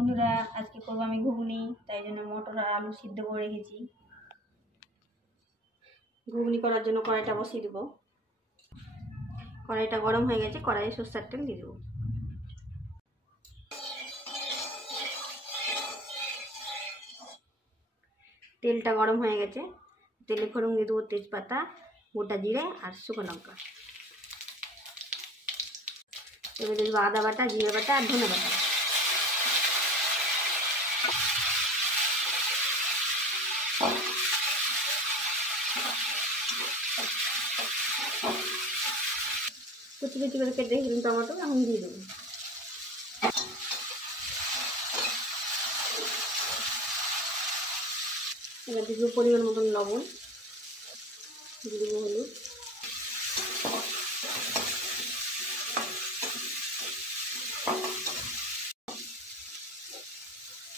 বন্ধুরা, আজকে করবো আমি ঘুগনি। তাই জন্য মটর আর আলু সিদ্ধ করে রেখেছি। ঘুগনি করার জন্য কড়াইটা বসিয়ে দেবো। কড়াইটা গরম হয়ে গেছে, কড়াইয়ে সরষের তেল দিয়ে দেবো। তেলটা গরম হয়ে গেছে, তেলে ফোড়ন দিয়ে দেবো তেজপাতা, গোটা জিরে আর শুকনো লঙ্কা। এবার দিয়ে দেবো আদা বাটা, জিরে বাটা আর ধনে বাটা। কুচি কুচি করে কেটে রেখেছিলাম টমেটো, এখন দিয়ে দেবো। এবার দিয়ে দেবো পরিমাণ মতন লবণ, দিয়ে দেবো হলুদ,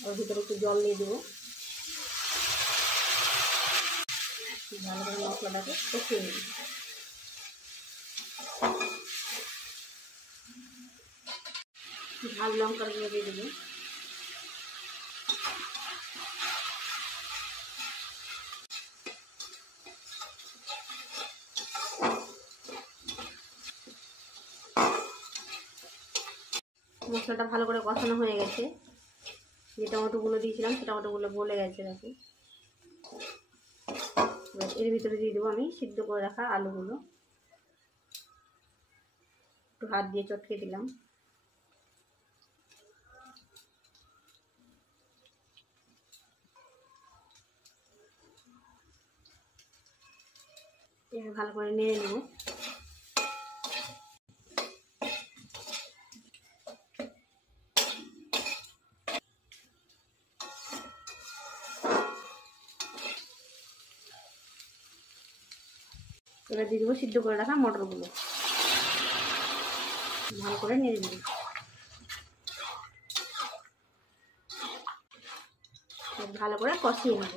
ওর ভিতরে একটু জল দিয়ে দেবো। ভালো করে মশলাটাকে কষিয়ে নেব। ঝাল লঙ্কার গুঁড়ো দিয়ে দেবো। মশলাটা ভালো করে কষানো হয়ে গেছে। যে টমেটোগুলো দিয়েছিলাম সে টমেটোগুলো গলে গেছে দেখো। এর ভিতরে দিয়ে দেবো আমি সিদ্ধ করে রাখা আলুগুলো। একটু হাত দিয়ে চটকে দিলাম। এবার ভালো করে নেড়ে নেব। এবার দিয়ে দেবো সিদ্ধ করে রাখা মটরগুলো, ভালো করে নেড়ে নেব। ভালো করে কষিয়ে নেব।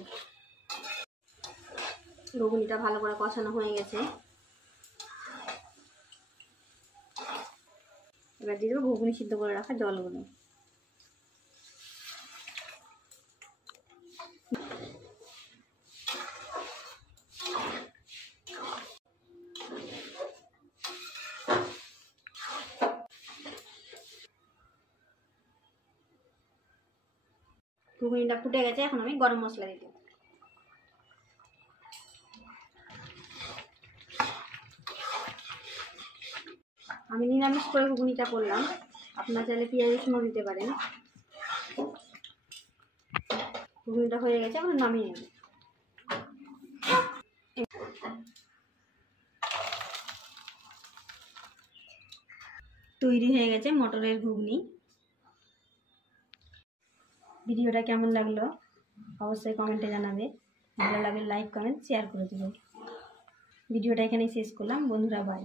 ঘুগনিটা ভালো করে কষানো হয়ে গেছে। এবার দিয়ে দেবো ঘুগনি সিদ্ধ করে রাখা জলগুলো। ঘুগনিটা ফুটে গেছে, এখন আমি গরম মশলা দিয়ে দেবো। আমি নিরামিষ করে ঘুগনিটা করলাম, আপনারা চাইলে পেঁয়াজ রসুনও দিতে পারেন। ঘুগনিটা হয়ে গেছে, এখন নামিয়ে নেব। তৈরি হয়ে গেছে মটরের ঘুগনি। ভিডিওটা কেমন লাগলো অবশ্যই কমেন্টে জানাবে। ভালো লাগলে লাইক কমেন্ট শেয়ার করে দেবেন। ভিডিওটা এখানেই শেষ করলাম বন্ধুরা, বাই।